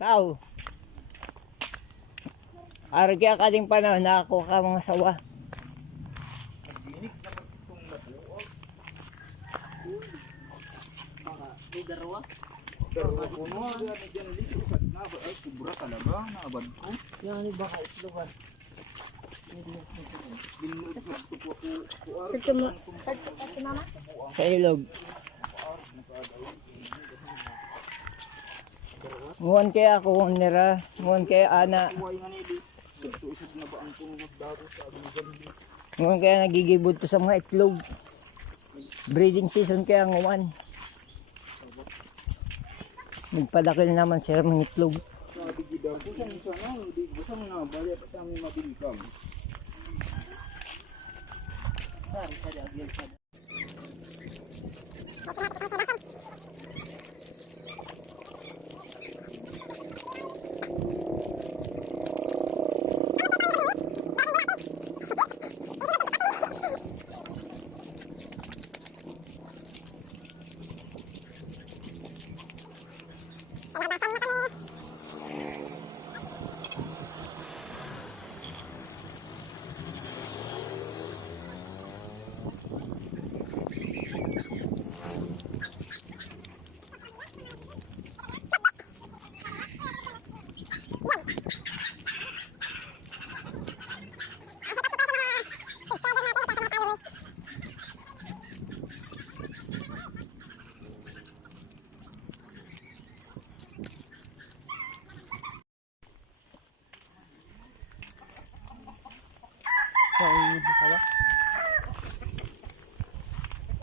Tao. Arga ka ding panahon na ako ka mga sawa. Pero ako no, diyan dito na ba ay kubra talaga na abad ko. Yan ni baka islugan. Sa ilog. Nguwan kaya ako nira, nguwan kaya ana. Nguwan kaya nagigibod to sa mga itlog. Breeding season kaya nguwan. Nagpadakil naman sila mga itlog. Sabi gida ko sana hindi gusto na balik at kami mabilikam.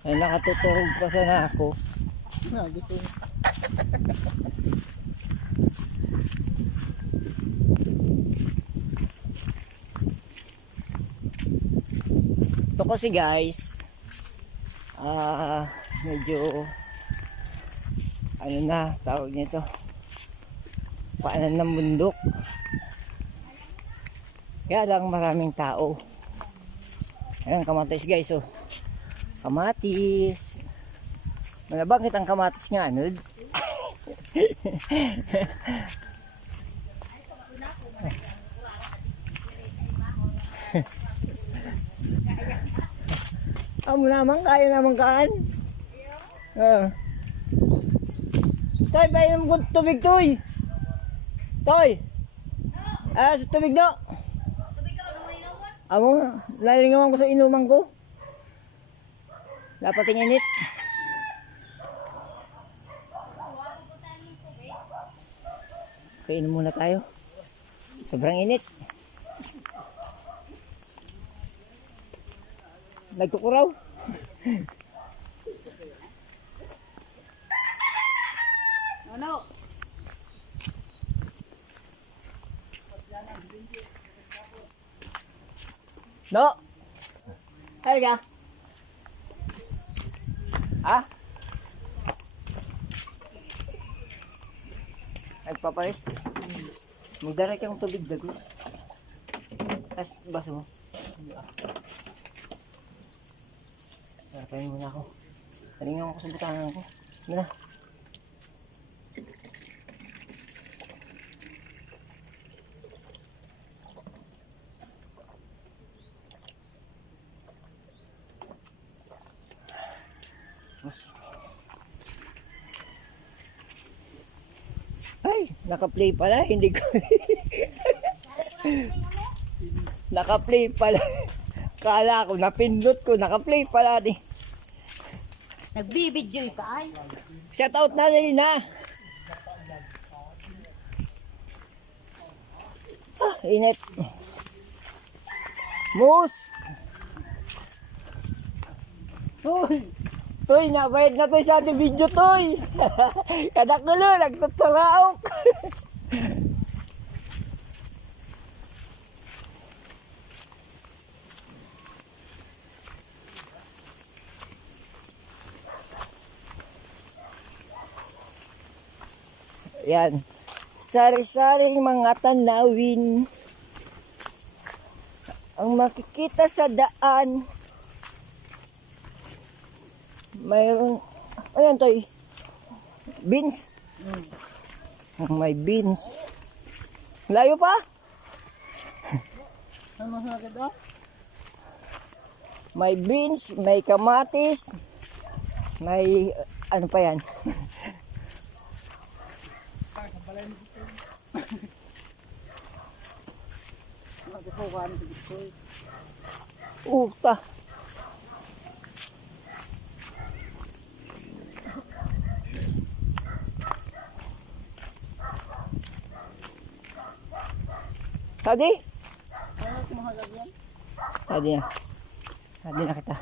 Ay nakatuturog pa sana ako. Dito. Ito kasi guys, medyo ano na tawag nito, paanan ng bundok. Kaya lang maraming tao. Ayan kamatis guys, oh. Kamatis. Malabangkit ang kamatis nga, anod. Amo naman, kaya naman kaan. Toy, bayan mo tubig, Toy. Toy. Sa tubig na. Amo, lalingawan ko sa inuman ko. Dapat init. Kainom muna tayo. Sobrang init. Nagkukuraw. Ano? No. Halika. Ha? Nagpapalis. Magdaray kang tubig, Dagos. Tapos, baso mo. Tarapayin muna ako. Talingan ako sa butangan ko. Ano na? Ay, naka-play pala, hindi ko. Naka-play pala. Kala ko, napindot ko, naka-play pala di. Nagbibidyo ka ay. Shout out na rin na. Init. Moose. Uy. Toy, nabayad na to sa ating video, Toy. Kadakulo, nagtutulaok. Yan. Sari-saring mga tanawin ang makikita sa daan. Mayroon, ano yan, Toy? Beans? May beans. Layo pa? Ano masakit ah? May beans, may kamatis, may ano pa yan? Nagpupukan sa gusto. Uta. Tadi? Ano kumahalag yan? Tadi na. Tadi na kita.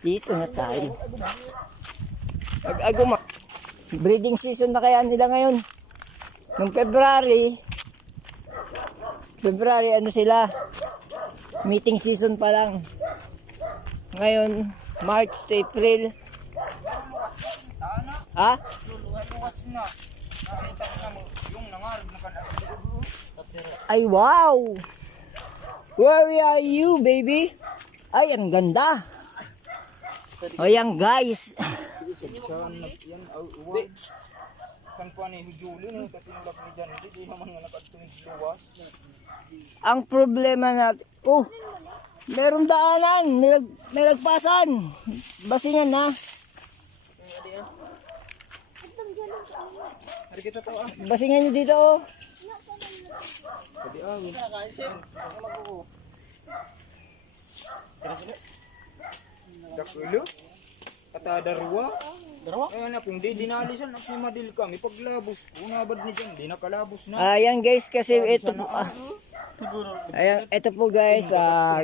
Dito na tayo. Aguma. Breeding season na kaya nila ngayon. Nung February ano sila? Meeting season pa lang. Ngayon, March to April. Ha? Luwas na. Nakita ko na mo yung nangarap na kanang. Ay, wow! Where are you, baby? Ay, ang ganda. O yan, guys. Saan na yan? Uwan. Saan pa ni Hujuli ni katinulak ni Jan. Hindi naman nga nakatuwid luwas. Ang problema natin... Oh! Merong daanan. May nagpasan. Basingan na. Hari kita tahu ah. Basingan nyo dito, oh. Tadi ah. Nakaisip. Magkuko. Dakulo. Kata darwa. Darwa? Ayan akong di dinalisan at ni Madil kami paglabos. Unabad ni Jan. Di nakalabos na. Ayan, guys, kasi ito po... ayan, ito po, guys.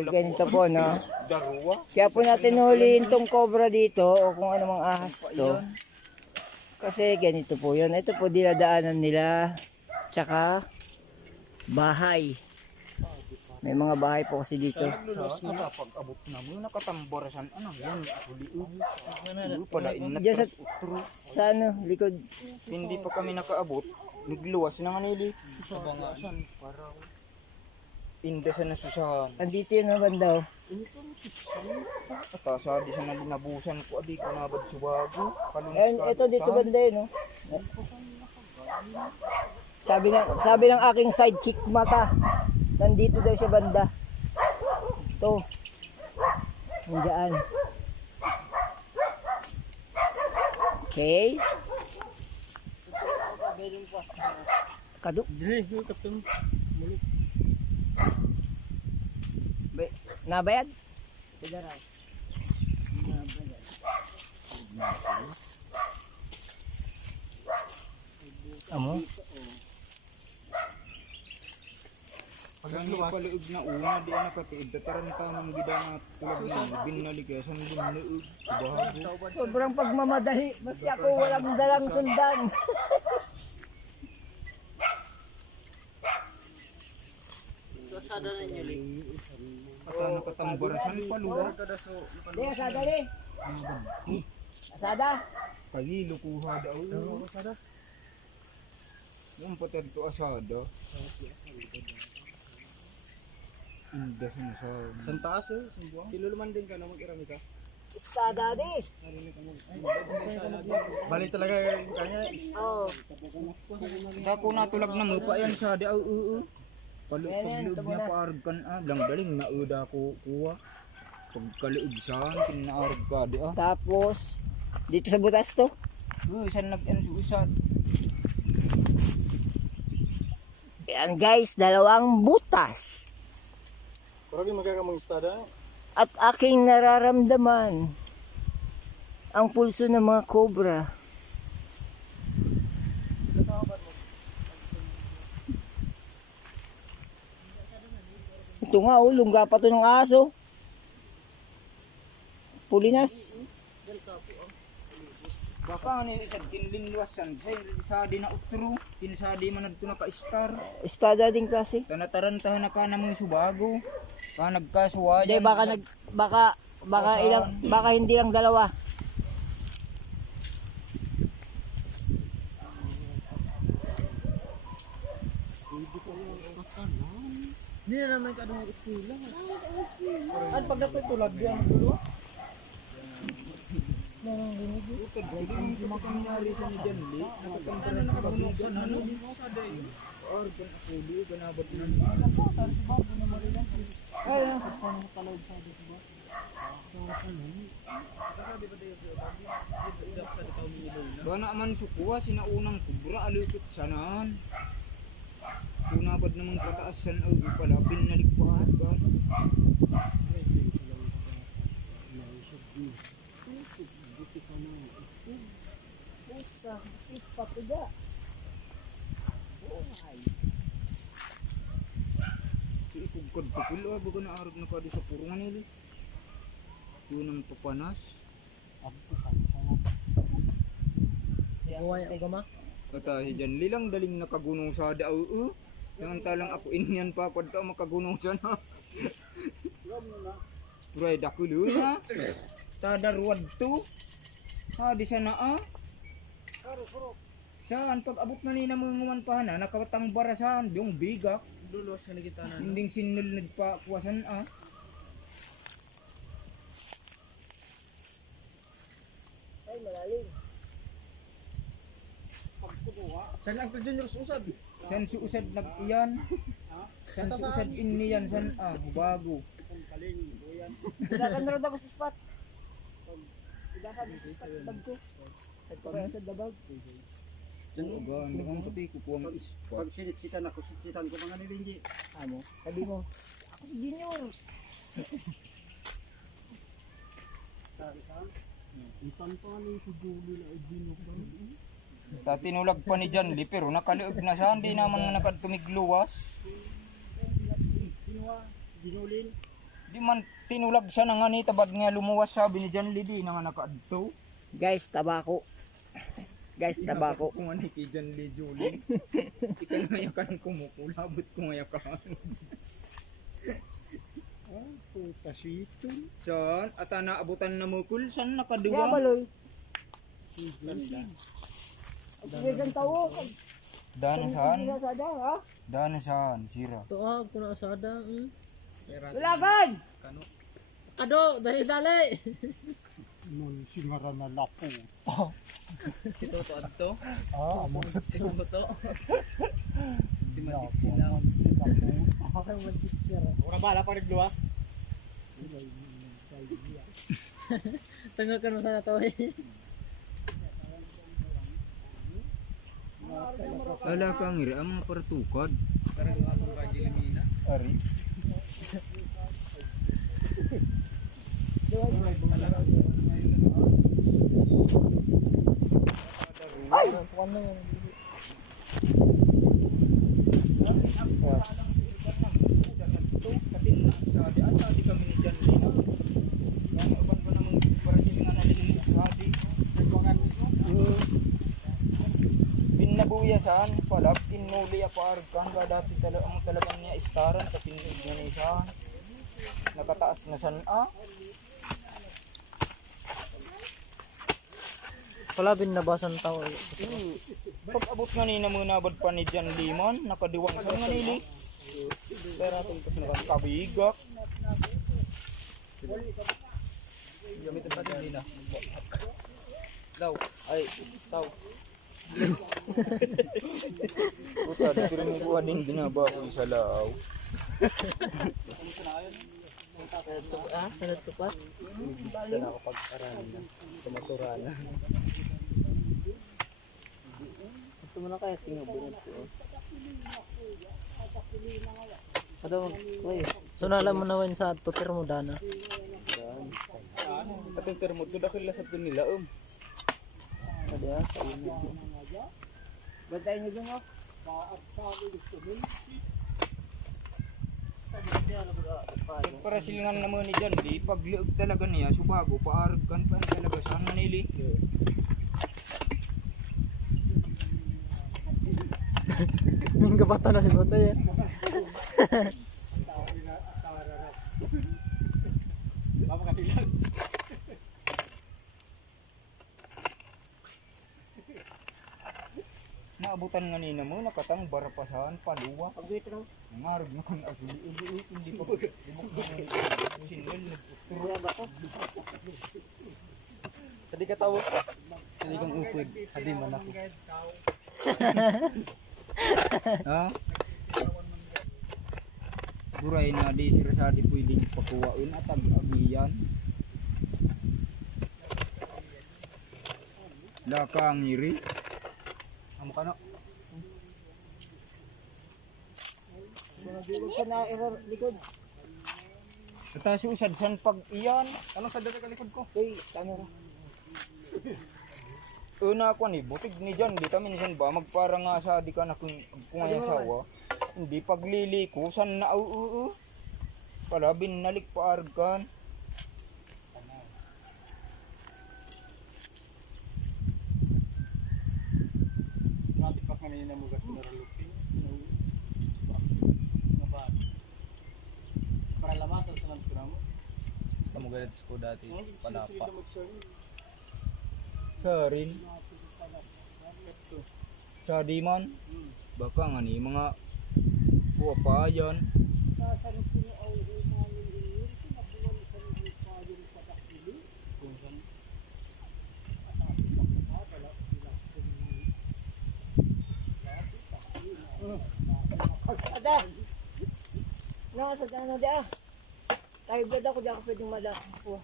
Ganito po, no? Darwa. Kaya po natin huliin tong cobra dito o kung anumang ahas to. Kasi ganito po yun. Ito po dinadaanan nila. Tsaka bahay. May mga bahay po kasi dito. Pag-abot na mo nakatambarasan. Ano yan? Uliog. Pala inat. Diyan sa ano, likod. Hindi pa kami nakaabot. Nagluwas na nga nili. Susabangasan. Para indasan na susahan. Andito yun ang banda, oh. Kasadi sa nalinabusan ko. Adi ko nabad sa bago. Ayan, ito dito banda yun, oh. Sabi ng aking sidekick mata. Nandito daw siya banda. Ito. Nandiyan. Okay. Kaduk. Nabayad? Amo? Pag ang paluog na una, di na nakatiid. Tatarantanong gida na tulad na binaligasan linuog. Bahago. Sobrang pagmamadali. Basta ako walang dalang sundan. Kasada na nyo, Li. Kata nakatambarasan paluwa. Di, asada rin. Asada. Kagilo kuha daw. Asada. Yung patad to asada. Indas na sa... Santaas eh. Kiluluman din ka na mag-irami ka. Asada rin. Bali talaga yung kanya. Oo. Dako natulag na mo pa yan sa daw. Paluog na paarag kan lang daling nauda ko kuha. Pagkaluog saan kinaarag ka di ah. Tapos, dito sa butas to. Saan nag-ano suusad? Yan guys, dalawang butas. Parang magagamang istada. At aking nararamdaman ang pulso ng mga cobra. Ito nga, oh, lungga pa to ng aso. Pulinas. Baka ni isad kinlinwasan sa di na utro, tinsadi man adto naka-star. Estada din kasi. Tanatarantahan na ka na mo subago. Ka nagkasuwayan. Hindi, baka hindi lang dalawa. Hindi na naman ka doon mag-ispila. At pag napitulag yan, dulo? na ng linig. Bukod dili ang kumakangyari sa ni Jan Lee. Nakatambara na kabunok sa ano. Paargan ako di ganabot na. Ay, ah. Bana man sukuha sinaunang kubra alipit sanan. Kunabad namang pataasan o pala pinalikpahan gan. Ikugkod pupilo ay baga naarag na kadi sa purungan nila. Yun ang papanas. Buhay ako gama. Katahi dyan, lilang daling nakagunong sa dao. Samantalang ako inyan pa, kod ka makagunong siya na. Puray dakulo na. Tadarwad to. Ha, di siya na ah. Saan, pag abot na nina mga nguman pa na, nakawatang barasan, yung bigak. Dulos ka kita na. Hinding sinulid pa kuwasan ah. Ay, malalim. Saan lang to Junior usad? San suusad nag-iyan. San suusad iniyan, san ah, bago. Tidak kan meron ako sa spot. Tidak sabi sa spot bag ko. Nagpapaya sa dabag. Gan, ang pati ko po ang ispat. Pag sinit-sitan ako, sinit-sitan ko mga nilinggi. Amo, sabi mo. Ako si Junior. Itan pa ni si Julie na ibino pa. Tatinulag pa ni Jan Lee pero nakaliog na siya, hindi naman nakadtumigluwas. Ginulin. Di man tinulag siya na nga ni tabad nga lumuwas sabi ni Jan Lee di na nga nakaadto. Guys, tabako. Guys, tabako. Kung ano kay Jan Lee Julie. Ikangayakan kumukulabot kungayakan. Puta sito. Saan? At naabutan na mukul, saan Kaya nakaduwa? baloy. Ako ganyan tawo. Dana saan? Sila sa ada, ha? Dana saan? Sira. Tuag ko na asada. Tulagan! Ado, dali. Nun singara na lapo. Si Toto adto. Ah, amo sa Si Toto. Si Matik lapo. sila. Ora bala pa nagluwas. Tengok kan sana to. Ala ka ngiri ang mga paratukad. Karang akong kajilimina. Ari. Ay! Binabuyasan, palab, inuli ako arkan ka dati talagang niya istaran, kapinig niya na isa. Nakataas na san Wala bin nabasan tao. Pag abot nga ni na muna bad pa ni Jan Limon, nakadiwang sa nga nili. Pero atong kabigak. Gamitin pa din nila. Daw. Ay, taw. Puta, di pero may buwan din binaba ko sa lao. Sanad ko pa? Saan ako pag-aralan na? Tumaturana. Gusto mo na kaya tinubunod ko. Kada mag-kuhay. So nala mo na sa tutir mo dana. Katong termod ko dakil lasat ko nila Kada sa inyo. Bantayin nyo dun, oh. Para silingan naman ni Jan Lee, pagliog talaga niya, subago, paargan pa talaga sa nga nili. Mingga bata na si Botoy. Naabutan nga nina mo, nakatang barapasahan, paluwa. Pag-wait raw. Nangarag na kang asuli, hindi pa ibok na sinil, nagtuturo. Kaya ba to? Tadi ka tawo. Hindi kang upod. Hadi man ako. Ha? Buray na di sira sa di pwedeng pakuwain at ag-agiyan. Laka ang iri. Amo ka no? Huwag ka na error likod. Ata susad san pag iyan. Anong sa dito kalikod ko? Uy, camera. Una ako ni butig ni Jan, di kami ni Jan ba magpara nga sa di ka na kung ay asawa. Hindi paglili ko san na pala binalik pa argan. Mati pa kanina mo gat na ralupi. Para lamasan sa lang mo. Sa mo galit ko dati panapa. Sa rin. Sa di man. Baka nga ni mga puwapayan. Ada! Nasa dyan na dyan. Tayo blood ako, di ako pwedeng malaki.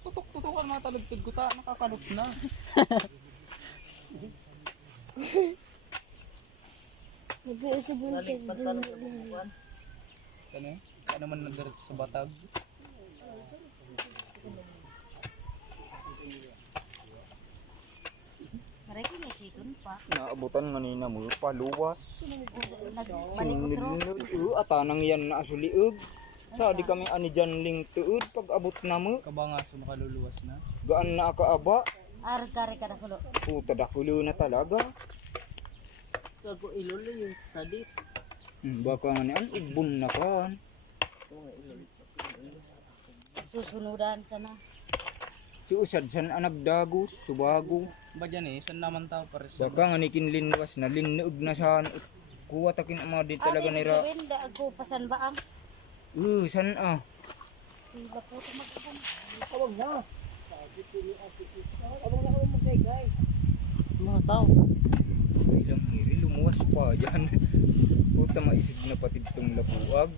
Tutok-tutokan mga talagtid ko ta. Nakakalot na. Kani? Ano man nagdarat sa batag? Naabutan nga ni na mo paluwas. Sinilid atanang yan na asuliog. Sa di kami ani dyan ling tuod pag abot na mo. Kabangas makaluluwas na. Gaan na akaaba. Argari ka na kulo. Puta dakulo na talaga. Gago ilolo yung sadit. Baka nga niyan ubon na kan. Susunudan sana. Si usad san anagdagos subago. Ba dyan saan naman tao pares? Baka nga ni kinlinwas na linnog na san. Kuha takin ang mga din talaga nira. Gawin da ako pasan ba ang San iba po ito magkakan. Awag na. Awag na ako magkaigay. Mga tao. Ilang hiri lumuwas pa yan. Puta maisig na pati itong lapuag.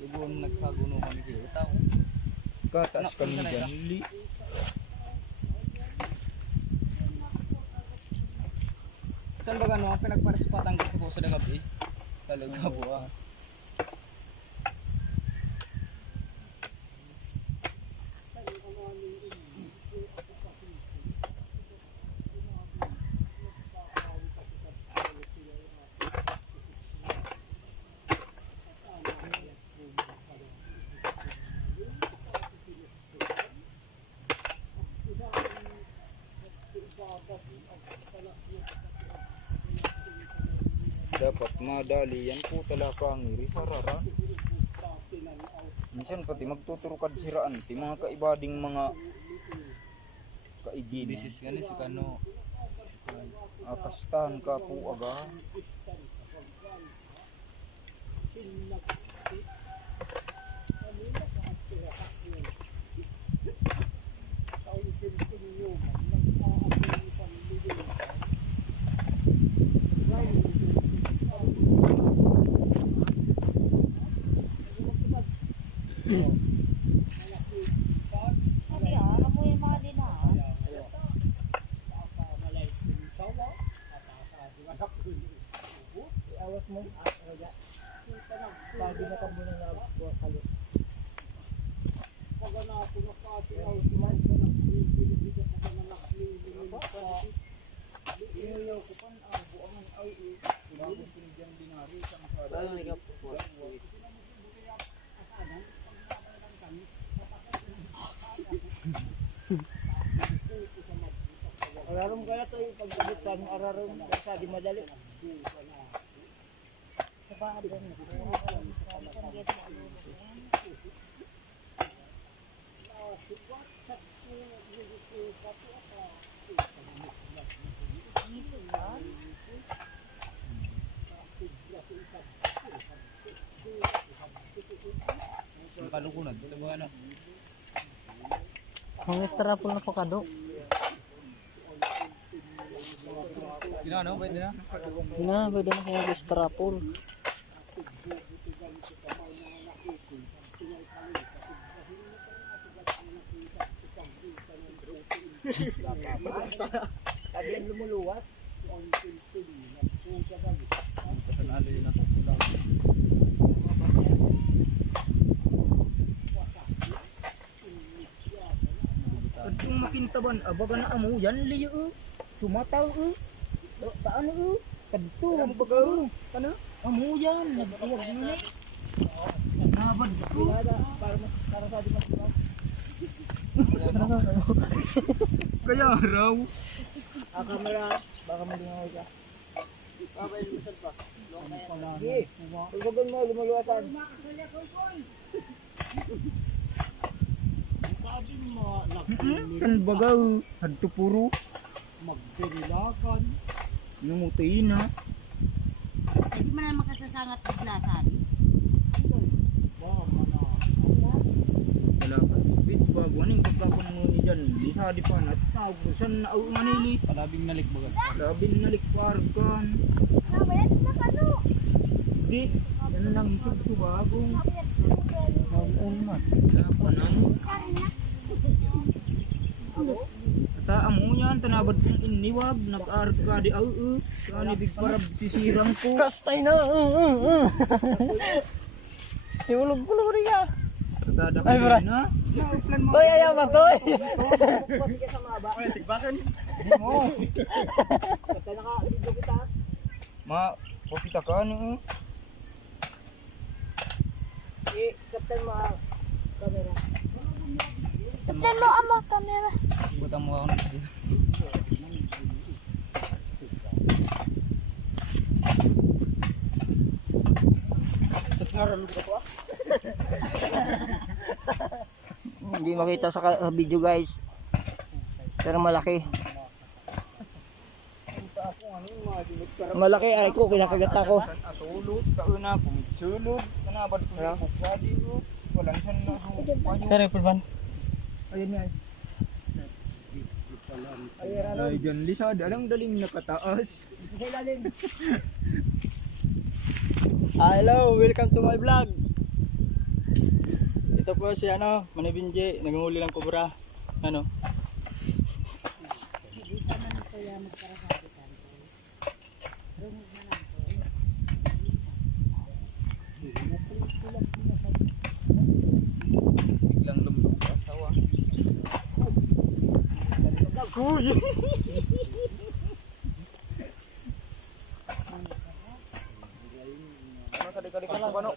Yung nagkagunuman ni Kilo tao. Kataas kami dyan li. Saan ba gano'n? Pinagparispatang ko po sa dagabi. Talaga po ah. Dapat madali yan po talaga ang iri sarara. Minsan pati magtuturukad siraan ti mga kaibading mga kaigin. Bisis nga ni si Kano. Akastahan ka po aga. Sabi amoy mga dinaan. Awas mo. Pagi na ka muna na kalit. Ararum kaya tayo pag-abot sa ararum sa di madali. Sa bahay din. piso yan. Ang kalukunad. Ito ba ano? Ang extra pool na pakado. Sino ano? Pwede na? Yun na, pwede na kaya extra pool. Tabihan lumuluwas. Kasanalo yun natin pula. Kadtong makintaban abaga na amo yan liyo. Sumataw taano kadto baga kana amo yan nagtuwag na. Nabad ko. Para sa di mas Kaya raw. camera, baka malingaw ka. Okay, lumusad pa. Sige, pagbagon mo, lumuluwasan. Kan baga hadto puro magdirilakan. Numutay na. Hindi man na makasasangat biglasan. Wala ka. Bit bago aning pagkakon mo ni diyan. Lisa di pa na tagusan na au manili. Palabing nalik baga. Labin nalik parkan. Di, yan lang isip ko bagong. Bagong man. Dapanan. Ata amo yan, tanabad kong iniwag, nag-arg ka di au. Kani big parab sisirang ko. Kastay na! Iulog ko naman ka! Kadada Ay, bro. na. Nauplan mo. Toy, ayaw ba, Toy? Tigbakan. Mo. Kasi naka-video kita. Ma, pokita ka ano. Kaptan mo ang camera. Kapsan mo ang mga camera. Butang mo ako na dito. Hindi makita sa video guys. Pero malaki. Malaki, aray ko, kinakagat ako. Asulod, kauna, pumitsulod. Tanabad ko sa kuksadi ko. Walang san na ako. Sorry, Pulvan. Ayun yan. Ay, dyan lisada lang daling nakataas. Hello, welcome to my vlog. Ito po si Manibinje, nangunguli ng kubra. Ano? Biglang lumlong sa asawa. Kali-kali ka lang, ano?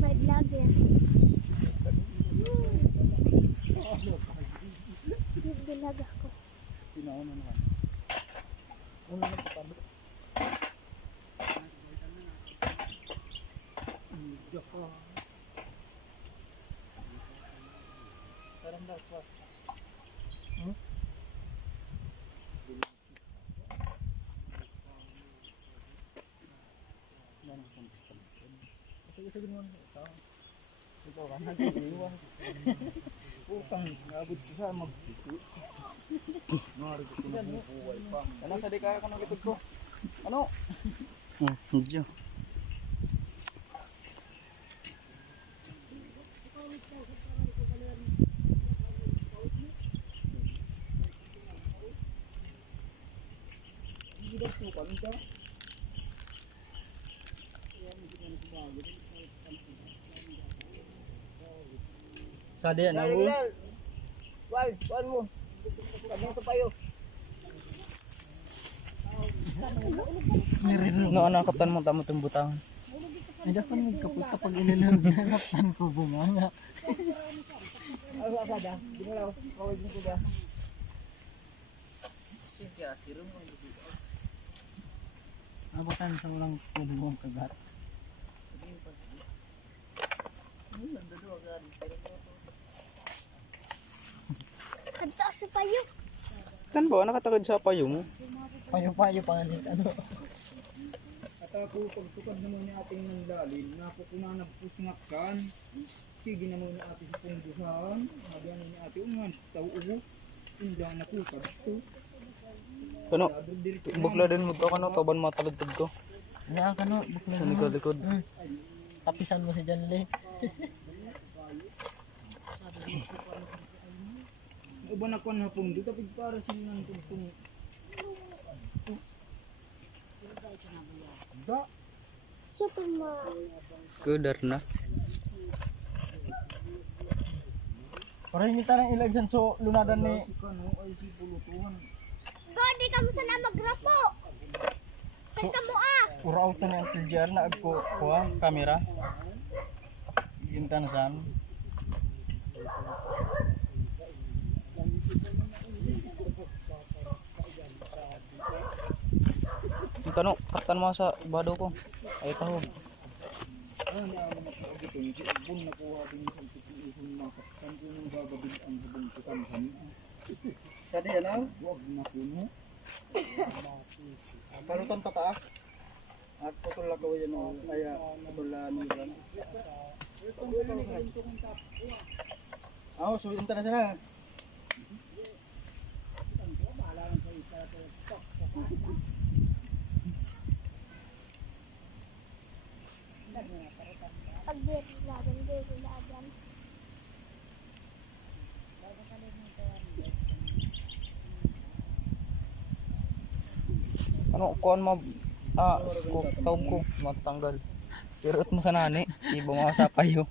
May vlog yan. Nagbilag ako. Putang, nabot siya magpito. Nari ko pinabubuhay pa. Ano sa di kaya ka ng likod ko? Ano? Medyo. Sadi yan, Dali, Wal, wal mo. Sabi mo sa payo. no, ano, kaptan mo, tamo itong butang. Ay, dapat nagkapunta pag inilog na naptan ko bumanga. Ano ba kada? Di mo lang kawag mo ko ba? Abatan sa walang pulbong kagat. Kantaas sa payo. Tan ba nakatagad sa payo mo? Payo-payo pa nga ano. At ako pagtukad naman ni ating ng lalim, napo ko na nagpusngakan. Sige naman ni ating sa punggusahan. Nagyan ni ating ungan, tao-ubo. Indang nakukad to. Ano? Bukla din mo to kano taban matalagtad ko. Nga ka no, bukla Sa mo. likod-likod. Tapisan mo si Janle. Iba na ko na pong dito, tapos para sila ng tugtong. Da, Kudar na. Parang hindi tarang ilagsan so lunadan ni si Kano ay si Pulutuhan. Godi ka mo sana magrapo. Saan ka mo ura auto ni Uncle JR na agko kuha kamera. Gintan san. Kano katan mo sa bado ko. Ay tahog. Ano niya ang mga dito, si Ubon na kuha din sa situihon makaktan ko ng gagawin ang bubuntukan kami. Sa di ano? Huwag na puno. Kalutan pataas. At putol la ko yan o kaya putol la ni ran. Suwitin ta na siya. Ano kuan mo ko taog ko matanggal. Pirot mo sa nani, iba mo sa payo.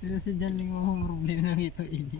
Pero si Janle mo problema ng ito ini.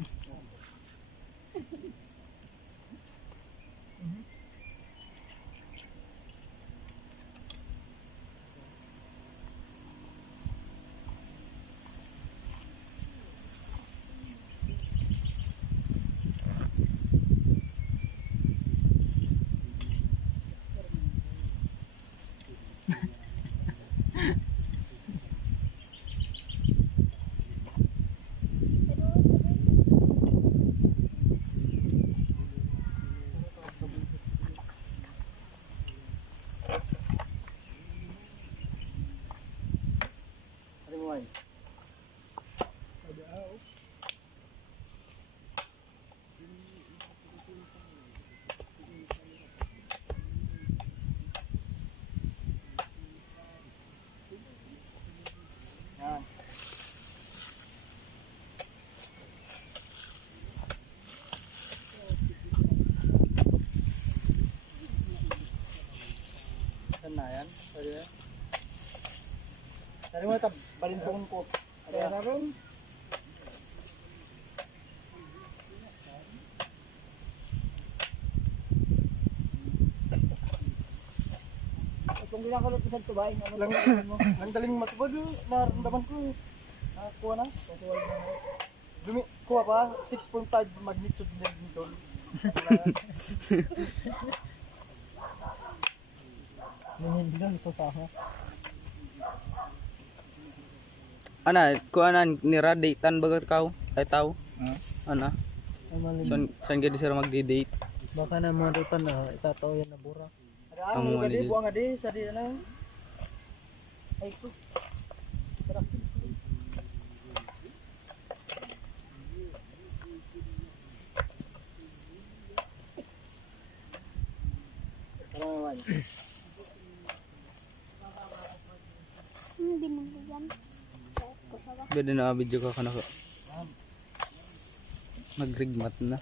Ano mo ay? Yan. Saan na yan? Pwede yan? Saan mo tab? Balintong ko. Kaya naroon? Kung ginakulot ko sa tubay, Ang galing matubad naramdaman ko. Kuha na. Kuha pa 6.5 magnitude nito. Hindi lang sasama. Ana, kuanan ni radatan bagat kau. Ay tao. Ana, Ay malim. san gid sila magdi-date. Baka na mga rutan na itataw yan na bura. Ada Ang ang mga gadi di- buang adi sa di na. Ay ko. Parang Beda na video ka kana ko. Magrigmat na.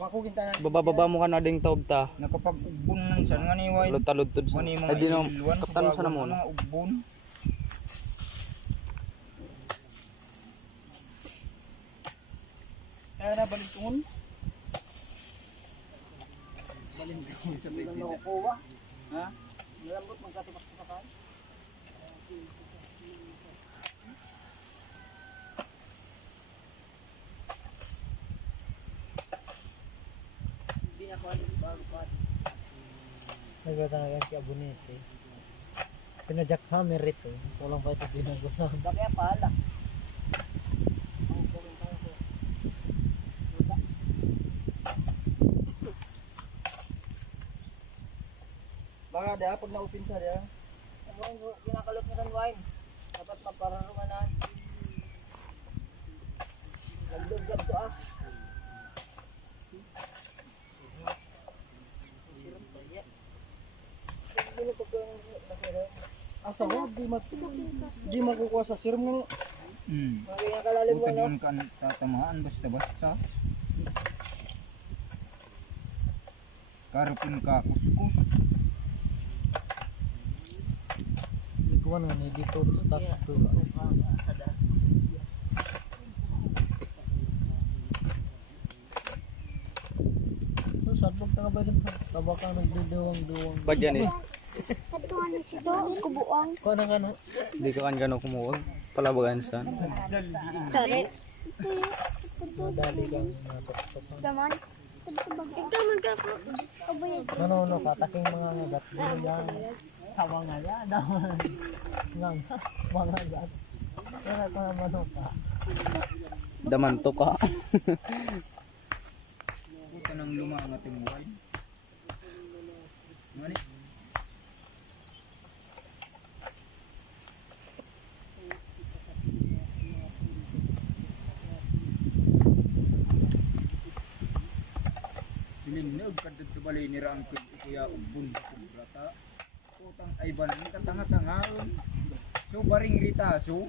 Makuginta na. Baba mo ka na ding taob ta. Nakapag-ugbon ng san nga ni Wine. Talod-talod tud. Mani mga Ay di no, ililwan, kaptan sa bago namo mga ugbon. Kaya na balitungon. nakukuha. Ha? Malambot magkatupak-tupakan. Nagkatanagan si Abunete. Pinajackhammer ito. Walang pa ito dinagusan. Kaya pala. Baka da, pag na-open sa dia. Kinakalot na ng wine. Dapat magpararungan na. Naglugyab to ah. Asa ko, di makukuha sa serum ng Kaya kalalim mo Buta no. doon ka tatamaan basta-basta. Karpin ka kuskus. Hindi ko man nga dito sa tato. So sadbog ta ka ba din tabaka nagduduwang-duwang. Ba't yan eh? Katuan na si Do, kubuang. Ko na kano. Hindi ka kan gano'ng kumuwag. Palabagan saan. Sorry. Madali kang natok. Daman. Ikaw magkapo. Kabayad. Manono ka taking mga ngagat. Yan. Sawang nga ya daw. Ngam. Mga ngagat. Kaya ko na mano ka. Damanto ka. Buta nang lumangat yung wine. Mani? Silinnog kadto sa balay ni Rang kuya ubun kubrata. Utang ay banan katanga-tangaon. So baring ritaso.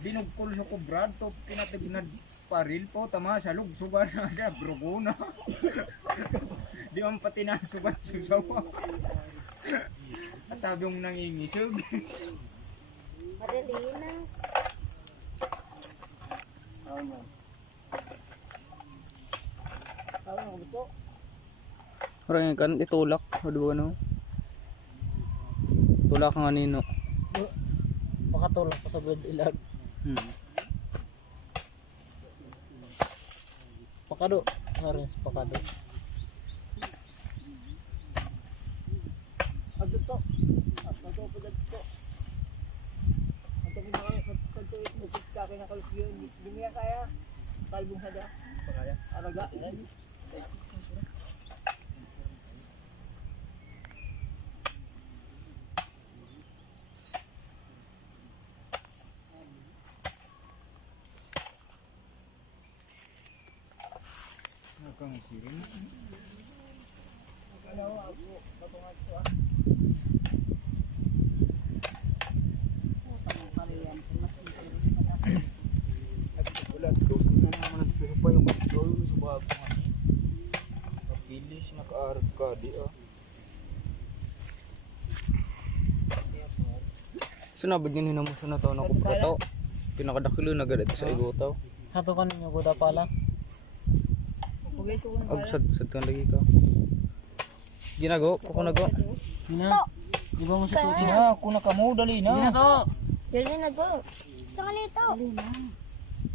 Binugkol sa kubrad to pinatignad paril po tama sa lugsugan na brugona. Di man pati nasubat susawa. At tabing nangingisog. Madali na. Parang kan itulak. Ano ba no? Tulak nga nino. Makatulak ko sa bed ilag. Pakado. Harin sa pakado. Adto to. Adto po dito. Adto mo na kanto ito ka kaya kalsyon. Dumiya kaya. Kalbong sada. Pagaya. Araga. Nakang sirin. Nagsulat ko na naman nagsulat pa yung magdol sa bago man. Kapilis naka-arab ka di ah. Sunabad yun hinamo sa nato na kubrato. Pinakadakilo na gadad sa igotaw. Hato ka ninyo kuda pala. Agsad kan lagi ka. Ginago, kuko nago. Ina. Di ba mo sa tuti? Ina, ako na kamo dali na. to. Dali na go. Gusto ka nito.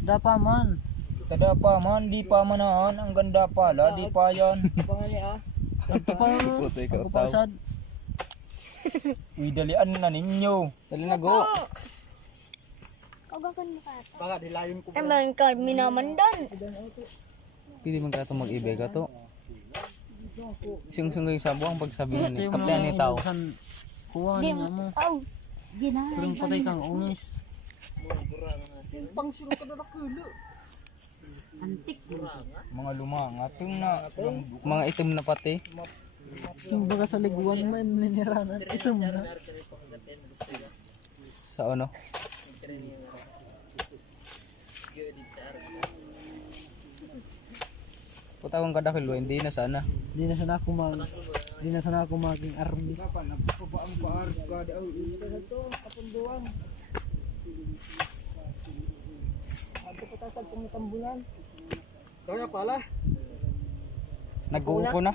Dapa man. Kada pa man, di pa manahan, ang ganda pala, di pa yan. Pangani ah. Ito pa. Puto ikaw Ako tao. pa sad. Uy, dalian na ninyo. Dali na go. Kagakan mo ka. Baka dilayon ko. Tamang ka minamandan. Pili man ka ito mag-ibig ka to. Sing-sing yung sabo ang pagsabihan ni kaplan ni tao. Kuha niya mo. Oh. Gina. Pero patay kang ungis. Pangsiro ka na nakulo. Mga lumangatong na. Mga itim na pati. Yung baga sa liguan man niniranan. Ito mo na. Sa ano? Putawang kadakilo, hindi na sana. Di na sana ako maging army. Papa, nagpapabaang paarap ka daw. Ito, kapunduan. Ito po tayo sa pumitambunan. Kaya pala. Nag-uupo na.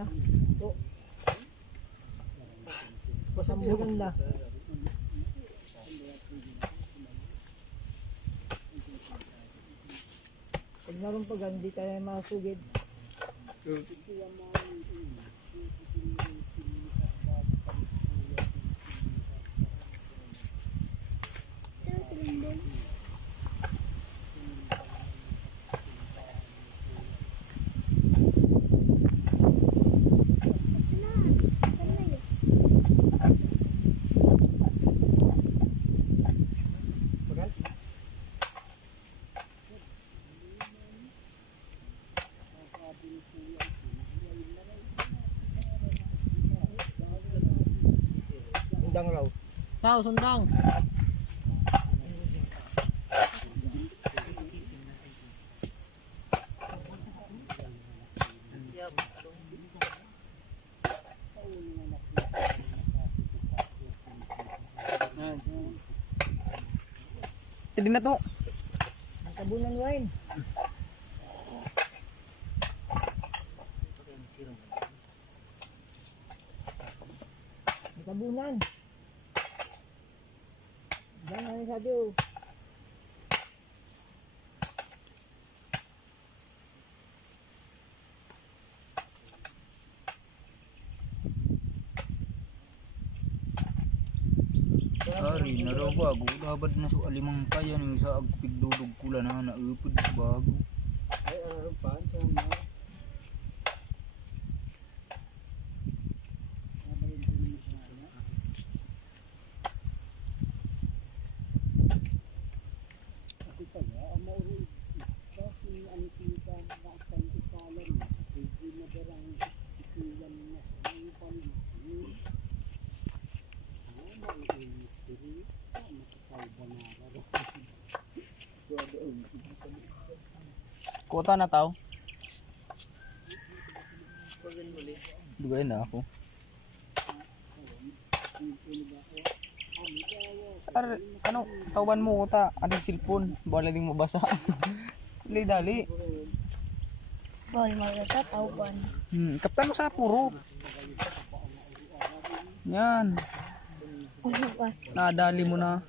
na. Pasambulan na. Pag naroon pag hindi tayo masugid. Saan si Lindol? Sundang raw. Tao, sundang. Hindi na to. Ang tabunan wine. Ang tabunan. Diyan ang sabi oh. Ari, naraw bago. Labad na so alimang kaya ng sa agpigdudog kula na naupod bago. Ay, araw pa, siya na. Kuta na tao. Dugayin na ako. Sar, ano, tauban mo kuta, anong cellphone, bawal ding mabasa. Dali. Bawal magasa, tauban. Kaptan mo sa puro. Yan, Uhugas. nadali mo na.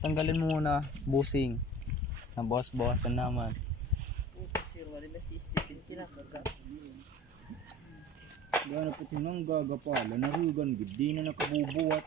Tanggalin mo muna, busing. Na bawas-bawasan naman. Gana po tinang gagapala, narugan gid, di na nakabubuhat.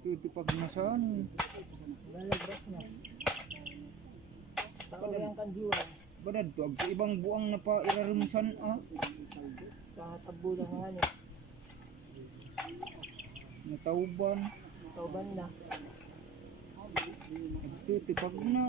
Tutupag na saan? Lalagras na. Bawal yung kandiwan. Badad to, ag ibang buang na pa irarumsan ah. Sa tabunan nga ni. Natauban, Tauban na. nagtutupag na.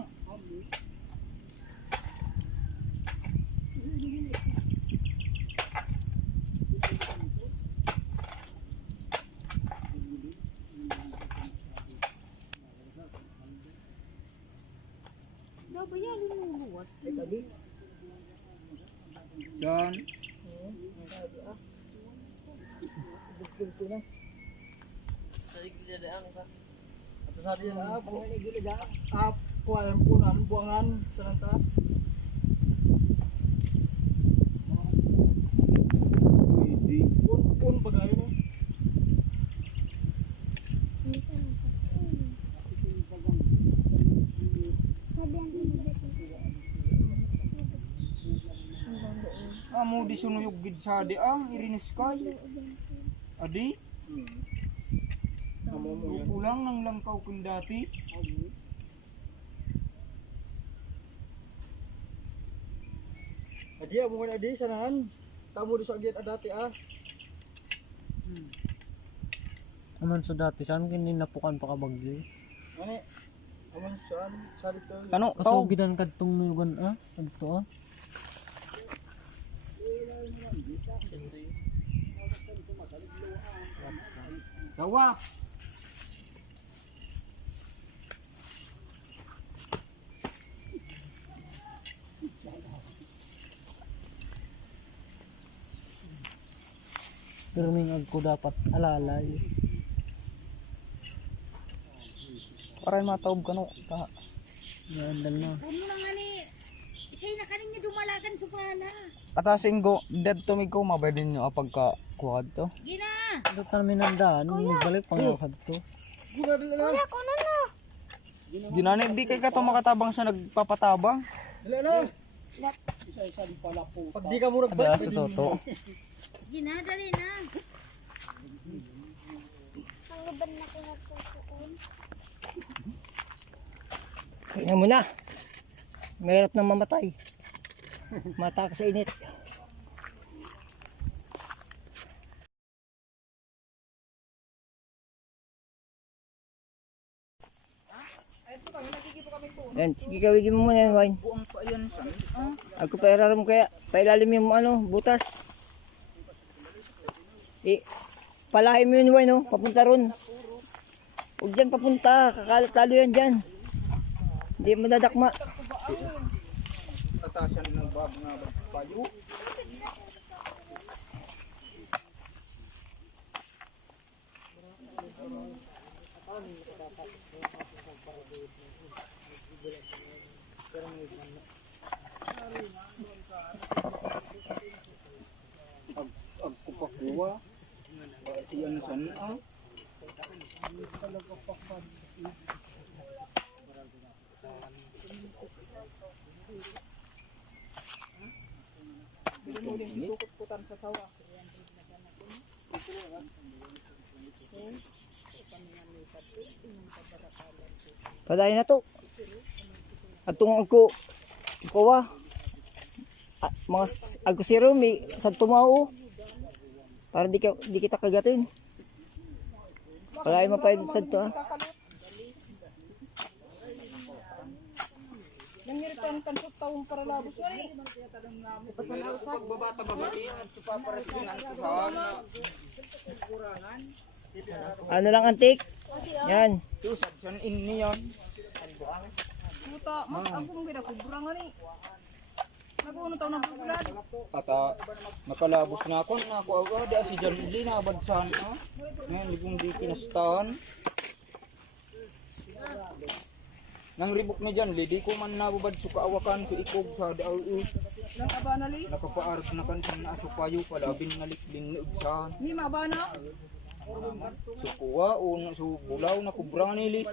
Daw ba yan lumuwas? Saan? Bukil ko na. At sa diyan na Ang mga gilid ah. kuha ang punan, buangan sa lantas. Pwede. Pun bagay no. Sabi ang inibit. Amo di sunuyog gid sa di ang irinuskay. Adi? Kulang nang langkaw kun dati. Adi mo na di sanahan. Tamo di sa agit adati ah. Aman so dati, saan kini napukan pa kabagyo? Ani Aman saan? Sa dito. Ano? Kaso Taob. gidan kadtong nuyugan adto Tawa. pero ning agko dapat alalay. Para mataob ka no. Naandal na. Puno na nga ni. Siya na kanin niyo dumalagan sa pala. Katasing go, dead to me go, mabadin nyo pagka kuwad to. Gina! Ito kami nandaan, balik pang kadto. Kuya, kuno na. Ginani, di kay ka to makatabang sa nagpapatabang. Dali na. Isa-isa din pala po. Pag di ka murag Ada sa toto. Gina, dali na. Ang gaban na ko nagsusuon. Kaya mo na. Mahirap nang mamatay. Mata ka sa init. Yan, sige kawigin mo muna yan, Wine. Buang pa yan sa. Ako pairaram kaya, pailalim yung ano, butas. Palahin mo yun, Wine, no? Papunta ron. Huwag dyan papunta, kakalat talo yan dyan. Hindi mo dadakma. Tatasan ng bag nga payo. Agkupakuha. Iyan sana. Palahin na to. At tong ako, kuha. Mga ako si Rumi, sa tumao. Para di kita kagatin. Palahin mo pa yun sa to, ha. Pagbabata babati at supaparas din ang tuhan. Ano lang antik? Yan. Tusad san inni yan. Ata nakalabos na ako agad si Jan Lee na abadsan ha. Ngayon di kong di kinastahan. Nang ribok ni Jan Lee di ko man nababad sa kaawakan ko ikob sa DRU. Nang abanali nakapaarap na kan sa nasupayo pala binaliklin na ugsan. Lima abana. Sukuha o su bulaw na kubrang nili.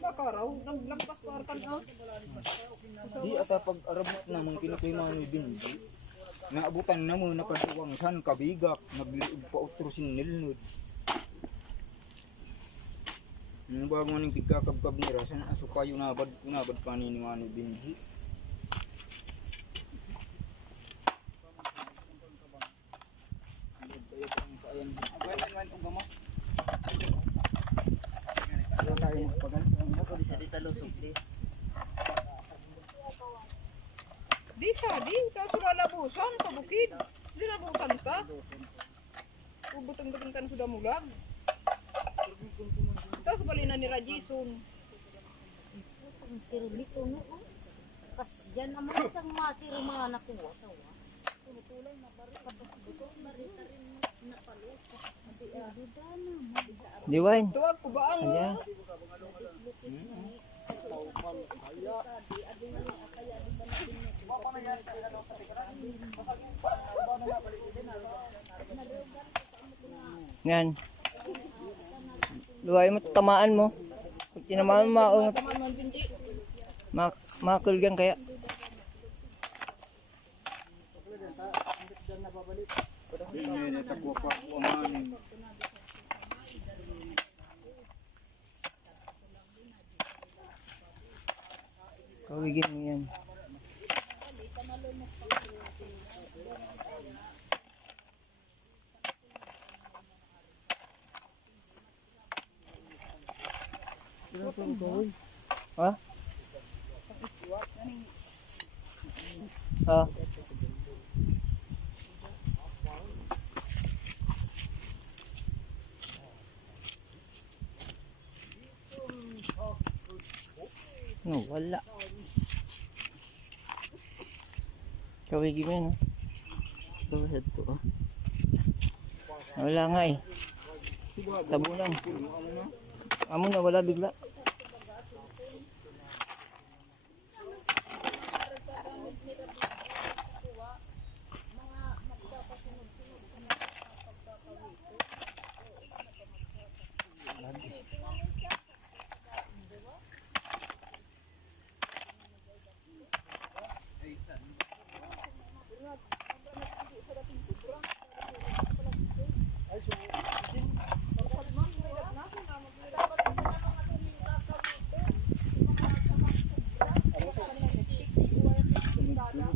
Bakaraw, naglampas pa arkan ha. Di ata pag arabot na mong kinakaiman ni Bindi. Naabutan na mo nakasuwang san kabigak nagliog pa utrosin nilnud. Nung bago maning pigkakabkab ni Rasan asukayo nabad pa ni Manu Bindi. Di ta sudah labusan ka bukid. Di labusan ka. Ubutang kan sudah mulag. Ito kabalinan ni Rajison. Si Rumi ko no. Kasyan naman isang masiro mga nakuha sa wa. Tulay na baro kabutos marita rin na palo. Di, Wine. Tuwag ko ba ang Kanya. Yan. Luhay mo, tamaan mo. Pag tinamaan mo, maungat. Makulgan kaya. Hindi na takwa pa umanin. Kawigin mo yan. Ha? Ha? No, wala. Kawigi mo yun, no? Bawasad to, oh. Wala nga eh. Tabo lang. Amo na, wala bigla.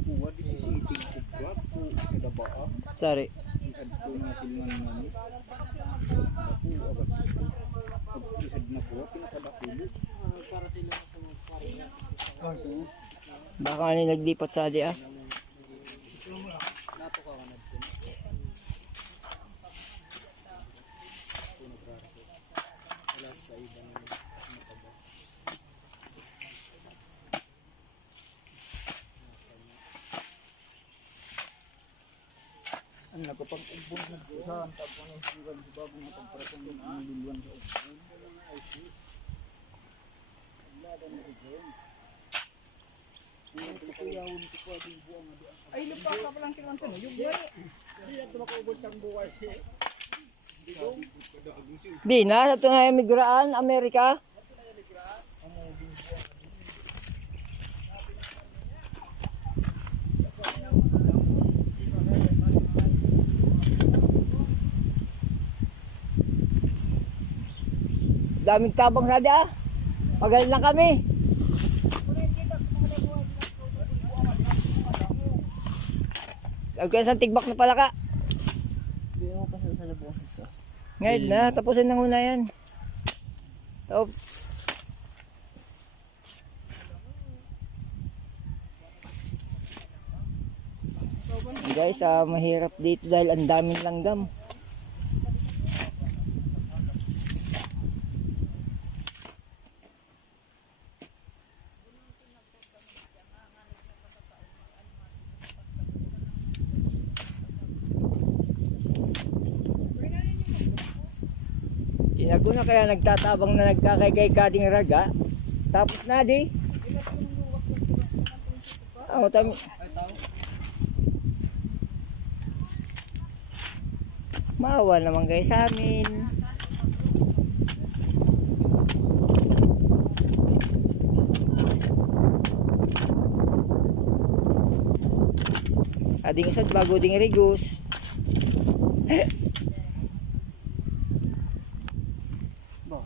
Kuha di sisiting kubra po sa dabaa. Sorry. Adto nga silman nani. Ako agad. Pag-isad na po pinakadakulo. Baka ano yung naglipat sa adi, ah. Ang nakapag-ubon na sa tapos ng sigan sa bagong temperasyon ng luluan sa ubon. Ay, lupa ka palang kinuan sa no. Yung gari. Di na, sa ito na emigraan, Amerika. Daming tabang sa ah. Magaling na kami. Lagyan sa tigbak na pala ka. Hindi mo pa sa labas ito. Ngayon na, tapusin na muna yan. Top. Guys, mahirap dito dahil ang daming langgam. Tinago na kaya nagtatabang na nagkakaygay kading raga. Tapos na di. Tami. Maawa naman guys sa amin. Ading isad bago ding rigos.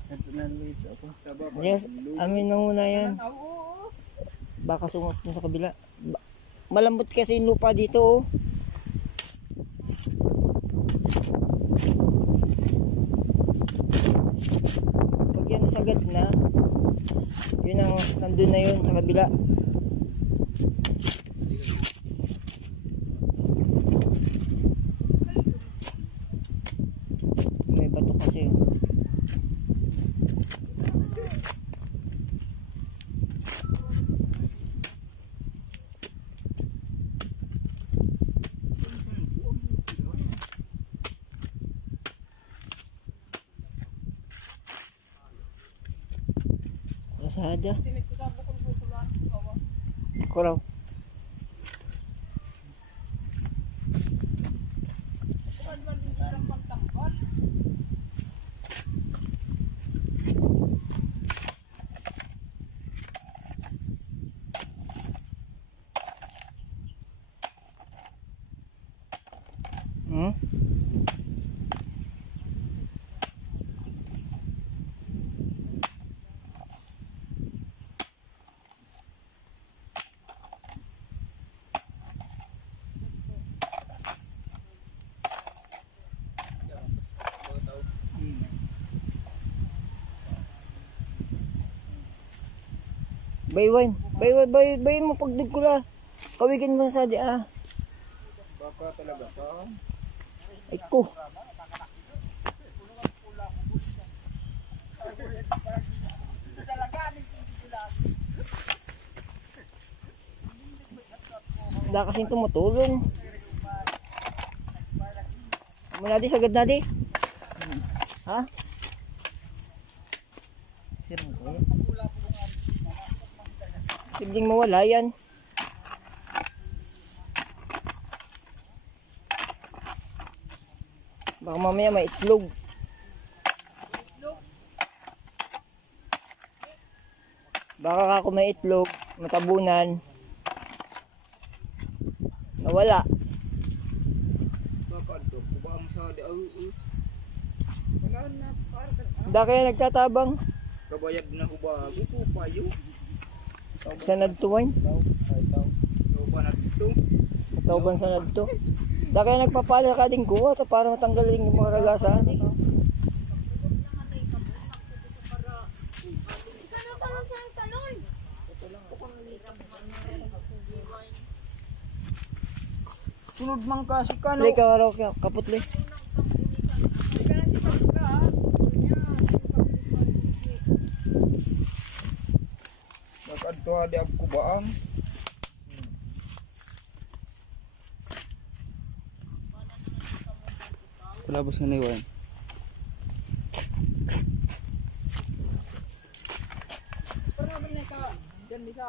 Ito na dito ako. Yes, amin na muna yan. Oo. Baka sungot na sa kabila. Malambot kasi yung lupa dito, oh. Pag yan sagad na, yun ang nandun na yun sa kabila. May bato kasi, oh. Kasada. Timid ko sa bukol-bukulan. Bawa. Ako raw. Bukan man hindi lang pantanggal. Hmm? Baywan. Bayin mo pagdig ko la. Kawigin mo sa di ah. Baka talaga ka. Ay ko. Wala kasing tumutulong. Muna di, sagad na di. Ha? Sirang ko. Sibling mawala yan. Baka mamaya may itlog. Baka ako may itlog, matabunan. Nawala. Baka ito, kuba ang sa di Wala na, para Da kaya nagtatabang. kabayad na hubago ko payo. Sa nadtuwain. So ba na ito? Matauban sa nadto. Da kaya nagpapala ka din kuha para matanggal rin yung mga ragasa. Sunod man kasi ka no. Lay ka araw kaputli. Nagkanto di ang kubaang. Palabas nga na iwan. Pero naman na ka, dyan di sa,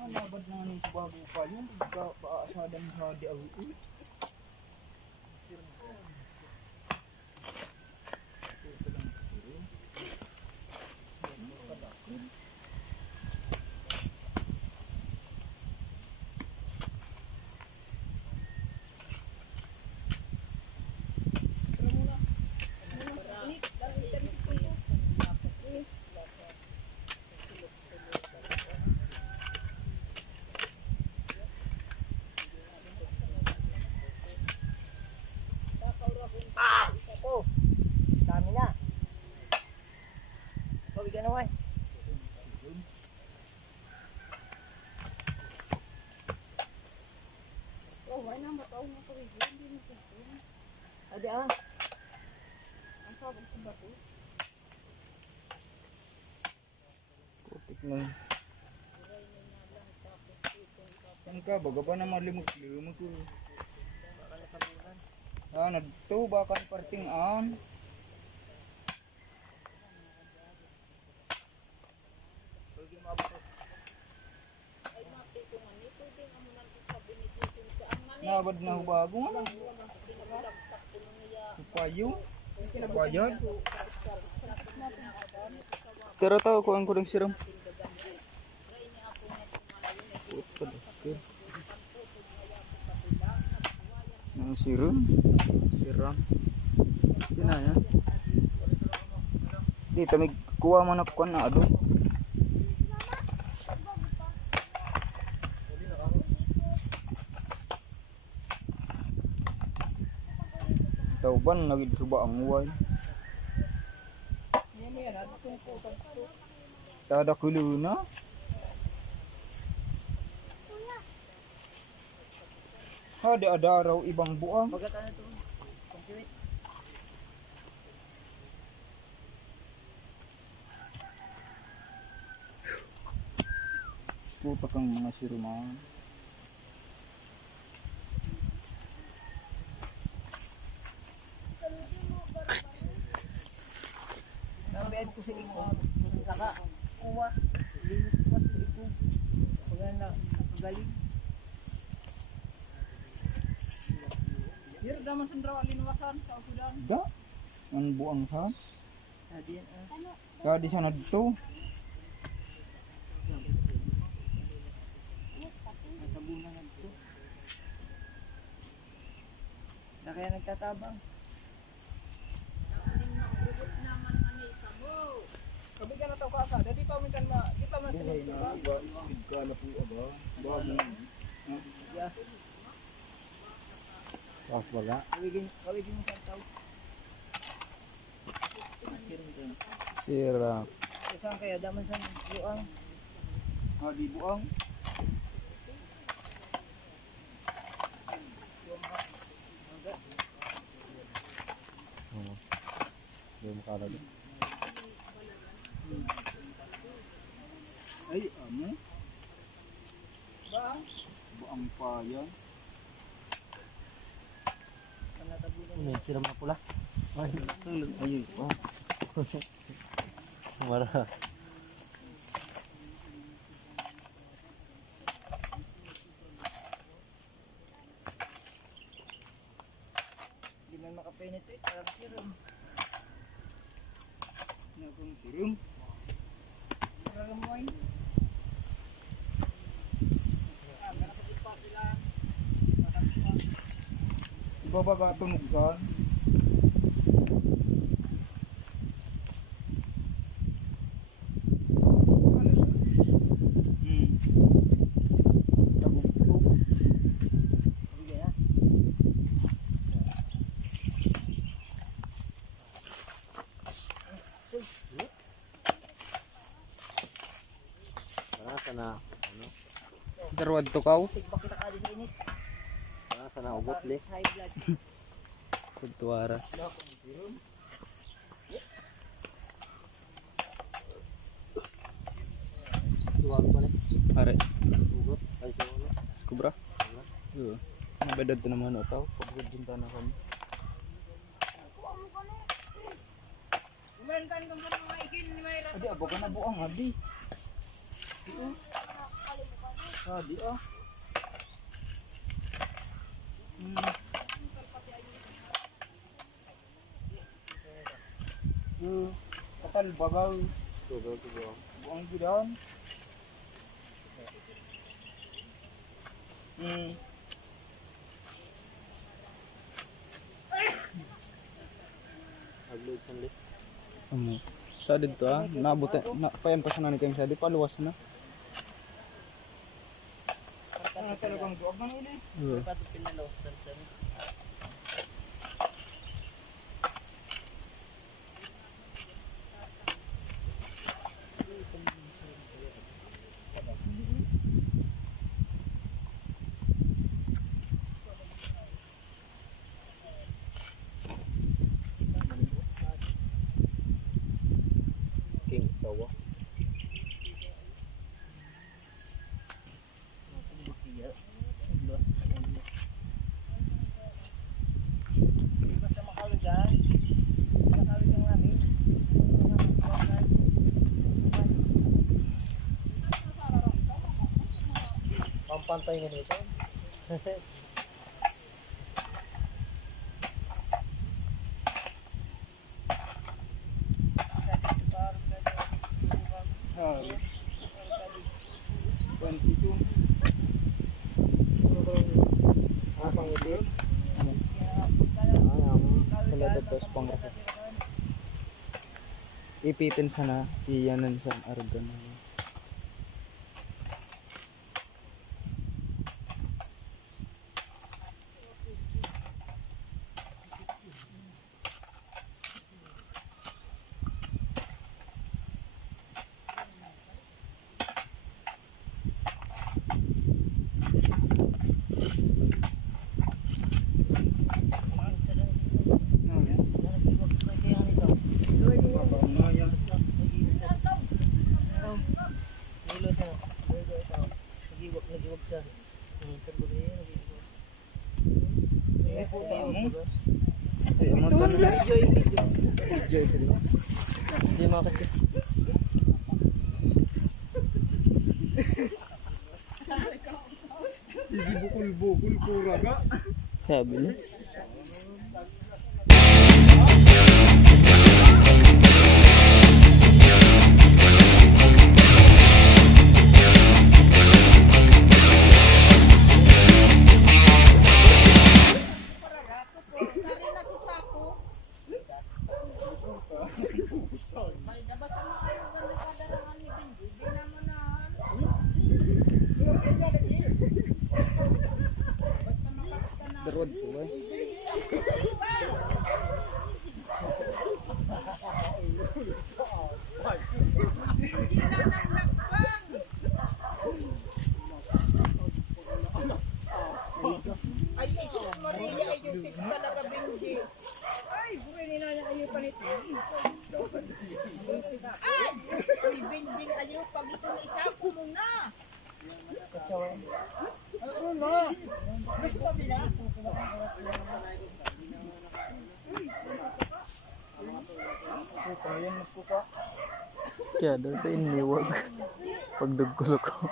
Ang labad na ng kubago pa yun. Ka paasadan sa di ang Dami na. Kawig ka naman. oh, why na mataw na kawig, hindi mo sa Adi ah. ang sabag sa bato. putik na. Yan ka, baga ba na malimot-limot ko. Ah, nadto baka ang parting an. Nabad na hubago nga. Payo. Kabayad. Tara tao ko ang kurang siram. Ang sirum. Siram. Pinaya. Dito may kuha man ako na ado. Tauban lagi suba ang uwan. Yan yan, at kung putag ko. Tada kulo na. Ada raw ibang buang. Putak ang mga siruman. Nabed ko sa iko. Naka kuha. Limit ko sa iko. Pagana galing. Here, daman sa draw, alinuwasan, sa akudan. Da. Ang buang sa. Adi ah. Sa di sana dito. Natabunan na dito. Da kaya nagtatabang. Kabigyan na tao ka sa, di pa man kan ma, di pa man Buhay sinigil na ka. igkala po aba. Bago. Baga. Kawigin mo sa tao. Siram. Saan kaya? Daman sa buang. Di buang. Hindi mo kala doon. Ay, amo. Buang pa yan. May siram na pula. Ay, Ayun. mara. Hindi man makapenetrate. Parang serum. Nakong sirum. Parang wine. Ibababa tunog saan? Sige na. Marasa na, Darwad to kaw. Tigbak kita ka sa init. marasa na ubot le. High blood. Sudtuaras. Tuwag pa le. Are. Ubot. Ay sa ulo. Skubra. Oo. Nabedad to naman ito. Pagbudinta na kami. Meron ka nung mga ikin ni Mayra. Adi, abo ka na buang, abi. Adi, ah. Katal bagaw. Tuwag to buang. Buang gidan. Agload san le. Sa dito naabot na payan pa sa nani kayong sa di paluwas na. Talagang buang man uli. Oo. King sawa. Basta makawin ka. Makawin lang namin. Pampantay nga nito. Ah. 22. Ah, pangitin. Kalada dos pang ipitin sana iyanan sa argan. Ay, amo tanong. Video isa di ba? Hindi makakatya. Sige bukul-bukul kuraga. Sabi niya. Darwad po ba? Ay, buhay nila niya ayaw pa nito. Uy, binding ayaw pag ito na isa ko muna. Kaya daw ito iniwag. Pagdugkulo ko.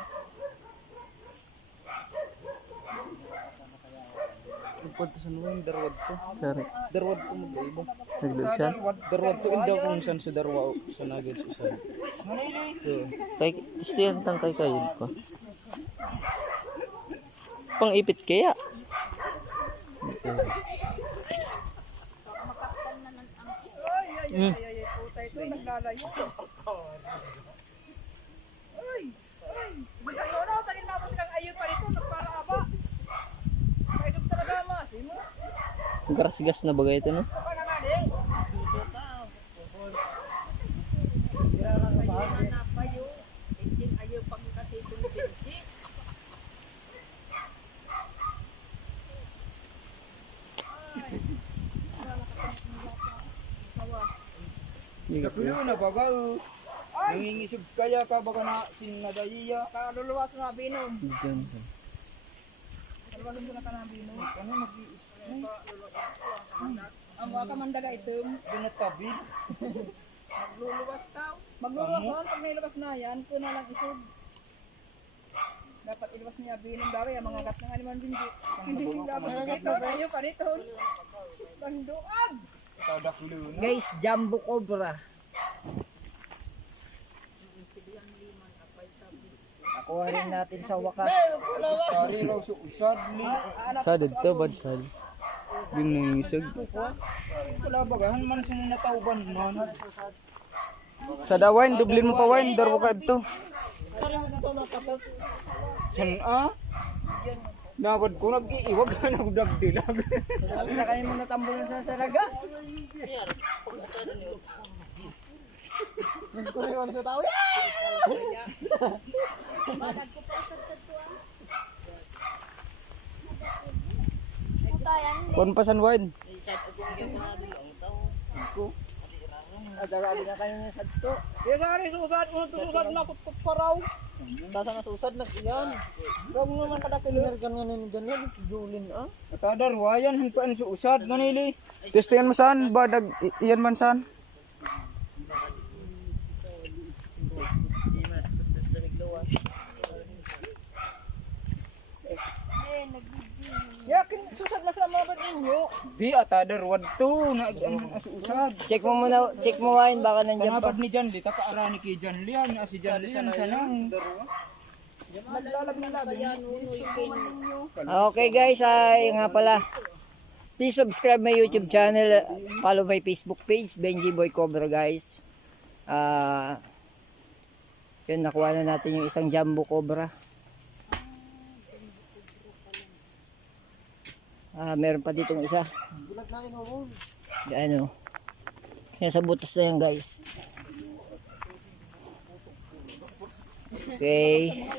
Punta sa nuwing darwad to. Sorry. Darwad to mag-ibo. Nagdag siya? Darwad to indaw kung saan sa darwa sa nagad sa saan. Kay, gusto yan tangkay kayo pa. Pang ipit kaya? Putay ito, naglalayo. Ay, ay. Bigyan mo na, tayo mabot kang ayaw pa nito, nagparaaba. Kaidog talaga, masi mo. Gasgas na bagay ito, no? Baka na nga, di. Binding ayaw pag kasi itong binding. Nakulo na baga. Nangingisog kaya ka baka na sinadaya. Kaluluwas na binom. Diyan. Kaluluwas na ka na binom. Ano mag-iis? Ang mga kamandaga item. Binatabil. Magluluwas ka. Magluluwas doon, pag may luwas na yan, ito na lang isod. Dapat iluwas niya binom daw, yung mga gat ng animal bindi. Hindi dapat dito, ayaw pa dito. Banduan! Kada kulo na. Guys, jumbo cobra. Nakuha rin natin sa wakas. Tari raw sa usad ni. Sa dito, bad sad. Yung nangisog. Wala bagahan man sa mga natauban man. Sa dawain, dublin mo pa wine. Darwa ka ito. San Nawad ko nag-iiwag ka na dagdilag. Sabi na kayo muna tambulan sa saraga. Kuan pa san wine. Agagali na kayo ng sadto. Yung sari susad, susad na kutkut pa raw. Tasa na susad na yan. Gawag naman kada kilo. Ganyan nga ganyan. Julin ah. Katadar wayan hangpan sa usad ganili. Testingan mo saan? Badag iyan man saan? Yakin susad na sa mga bad ninyo. Di atadar wad to na sa usad. Check mo muna, check mo wine, baka nandiyan pa. Panapad ni Jan di ta kaarani kay Jan Lian na si Jan Lian sanang. Naglalabing-labing yan. Okay guys, ay nga pala. Please subscribe my YouTube channel, follow my Facebook page, Benji Boy Cobra guys. Yun, nakuha na natin yung isang jumbo cobra. Meron pa ditong isa. Ano? Yan sa butas na yan guys. Okay.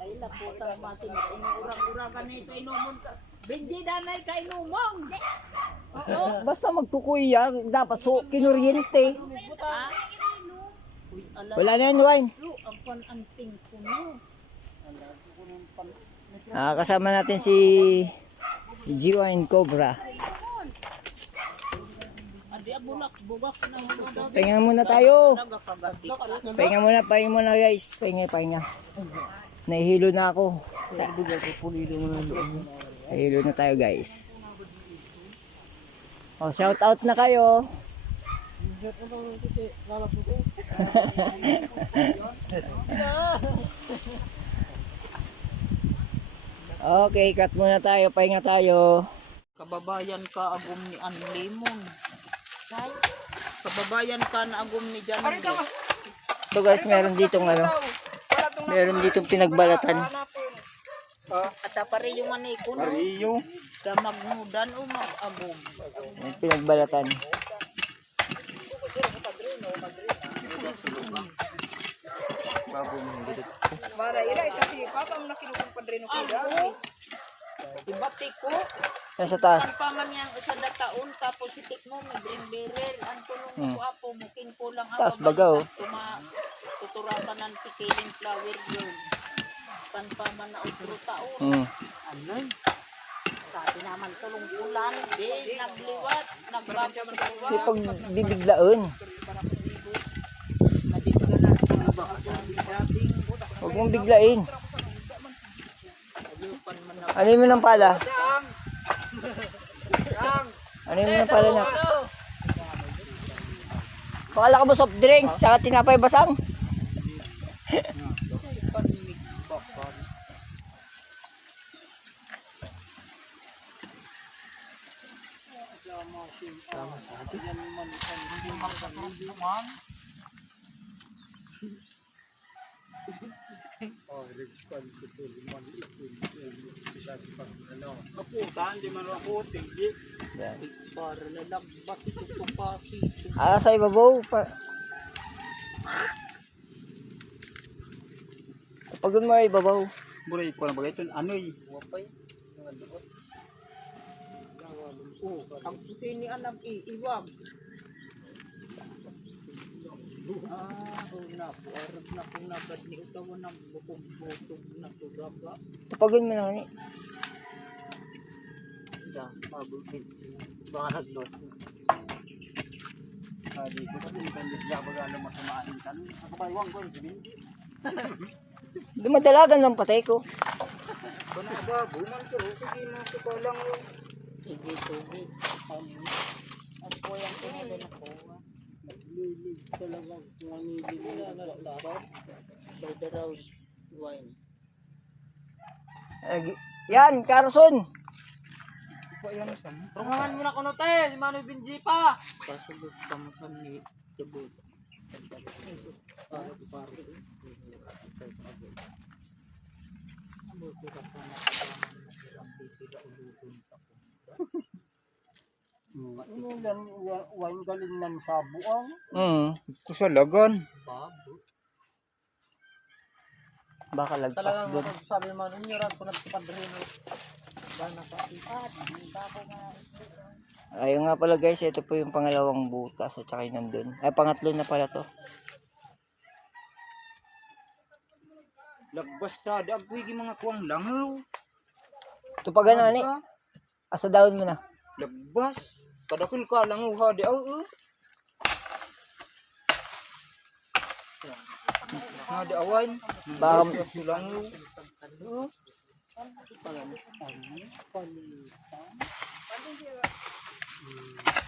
Ay, laputang masin. Inurang-urangan nito, inumon ka. Bindi danay ka inumong. Basta magkukuya, dapat so kinuryente. Uy, ala, Wala na yan, wine. ang pananting ko no. Kasama natin si G1 Cobra. Adi abulak, bugak na mga Pahinga muna tayo. nagakagati. Pahinga muna guys. Pahinga. Nahihilo na ako. Nahihilo na tayo guys. Oh, shout out na kayo. Okay, cut muna tayo. Pahinga tayo. Kababayan ka agum ni Anlimon. Kababayan ka na agum ni Jan. So guys, meron ditong ano. Meron ditong pinagbalatan. At pare yung anay ko no. Mariyo. Ka magnudan o mag-agum. May pinagbalatan. Para ira ito si Papa mo nakinukong padrino kida. Ibati ko. Yan sa taas. Ang paman niyang isa na taon, tapos sitik mo, mag-emberel. Ang tulong ko apo, muking kulang ako. Taas baga, oh. Tuturapan ng pikiling flower girl. Panpaman na otro taon. Hmm. Ano? Sabi naman tulong kulang. Di, nagliwat. Di pag bibiglaon. Huwag mong biglain. Ano mo ng pala? Ano mo ng pala na? Pakala ka ba soft drink? Saka tinapay basang? Yan. Para nalabas ito kasi. Sa ibabaw. Kapag mo ay ibabaw. Buray ko na bagay ito. Ano eh? Ang kusini anak iiwag. Arap na kung nagad ni utawan ng bukog-bukog na sugaga. Kapag mo na ni. Baka nag-loss. Dito kasi yung kandidat baga alam masumaan ka. Ako pa iwang ko yung sabihin. Dumadalagan ng patay ko. Banaga, buman ko. Sige, nasa ka lang yun. Sige, sige. Ang po yung pinili na po. Naglilig talaga kung ano yung Dapat by the round wine. Yan, Carson. Rungangan mo na kuno te, si Manoy Binji pa. Pasagot ka mo sa ni Tubod. Para Amo sila pa na ang sila ulubon sa Ano yan, wine galing ng sabuang. Kusalagan. babo. Baka lagpas Talagang doon. sabi mo, ninyo rin ko nagpapadrino. Ayun nga pala guys, ito po yung pangalawang butas at saka yung nandun. Ay, pangatlo na pala to. Lagbas sa dagwigi mga kuwang langaw. Ito pa gano'n ni. Asa daon mo na. Lagbas. Kadakil ka langaw ha di aw. Nga di awan. Baka, Langaw.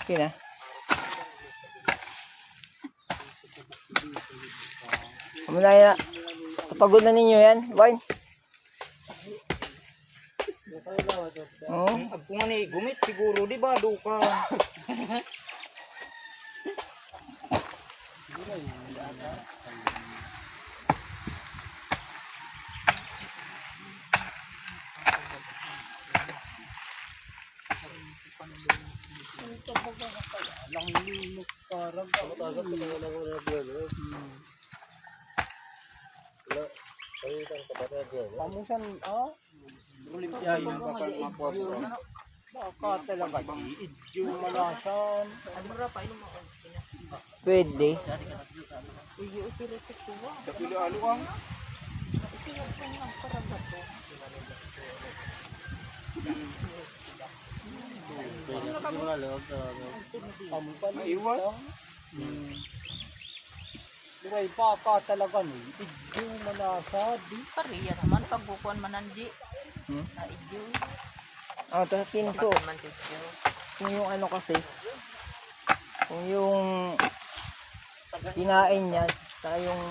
kina. Muna yan. Kapagod na ninyo yan, wine. Oo. Ang kung ani gumit siguro di ba do ka. Pamusan, Ya yun ang bakal mapuap. baka talaga. Idyo malasan. Pwede. Dakil aluang. Maiwan. Buray baka talaga ni. Idyo malasan. Di parehas man pagbukuan mananji. Hmm? Na idyo. Tapos kinso. Man tidyo. Kung yung ano kasi, kung yung kinain niya, saka yung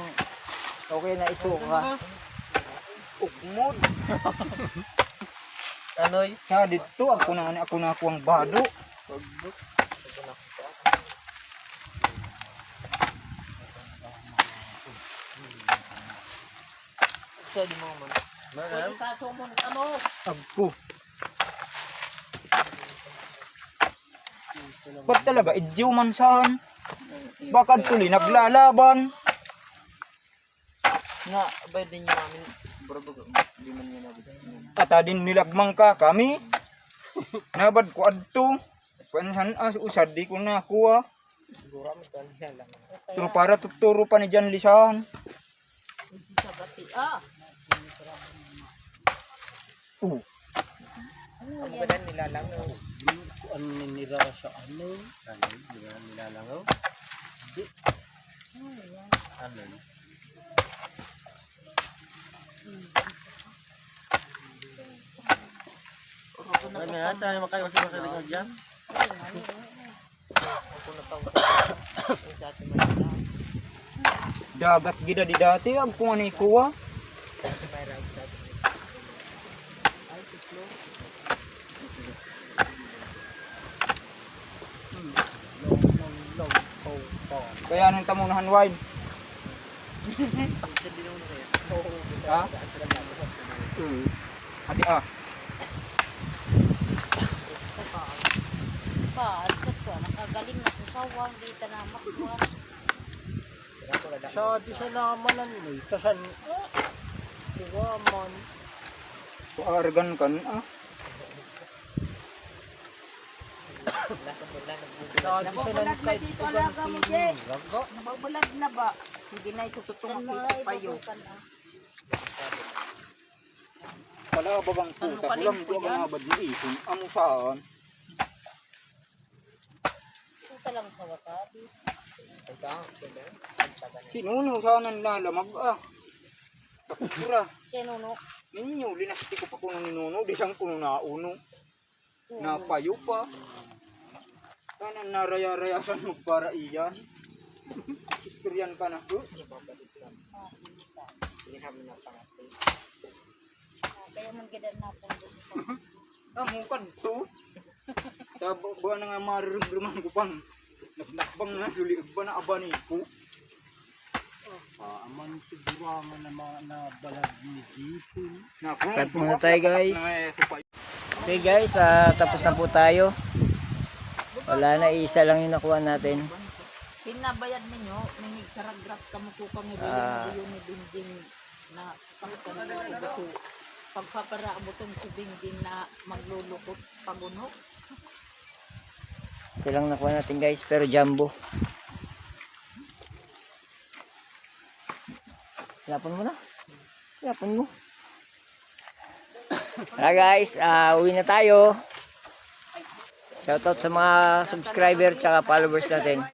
okay na isuka. Ukmod. Anoy? Sa dito ako na ang bado. Sa di mo man. Pwede kaso mo ano? Agko. Ba't talaga idyo man saan? Bakit tuloy naglalaban? Nga, abay din niya namin. Barabag, di man niya nabit. Ata din nilagmang ka kami. Nabad ko adto. Pansan as usad di ko nakuha. Siguro mo tali siya lang. Pero para tuturo pa ni Jan Lisahan. Sa bati. Ah. Ano ba dan nilalangaw? Ano nira sa ano? Nilalangaw? Di. Ano? Ano yan? Tayo makayo sa makiligag yan? Dagat gida di dati ang kung ano ikuha. Kaya nang tamunahan wine. Ha? Adi ah. Pa, nakagaling na sa sawang, di ta na makuha. Sa di sa namanan mo. Tasan. Iwaman. Paargan kan ah. Sa di sa nantay. dito alaga mo, Jess. Raga. Nababalag na ba? Hindi na ito tutungak ito payo. Wala bagang puta. Ulam ko ang nabad ni Ipon. Amo saan? Ito lang sa wasabi. Sinuno sana nilalamag ah. Takura. Siya nuno. Ninyo, linasti ko pa kuno ni Nuno. Di siyang kuno nauno. Napayo pa. Sana naraya-rayasan mo para iyan. Istoryan ka na ko. Kaya man ganda na po. Amo kan to. Tabo ba na nga marurumruman ko pang. Nagnakbang na suliag ba na abani ko. Aman siguro nga na mga nabalag ni Jipon. Cut muna tayo guys. Okay guys, tapos na po tayo. Wala na, isa lang yung nakuha natin. Pinabayad ninyo, nangig karagrap ka mo po kami yung ni Dingding na pagkakas ko. Pagpaparaabotong si Dingding na maglulukot pagunok. Isa lang nakuha natin guys, pero jumbo. Lapon mo na. Lapon mo. Tara guys, uwi na tayo. Shoutout sa mga subscriber tsaka followers natin.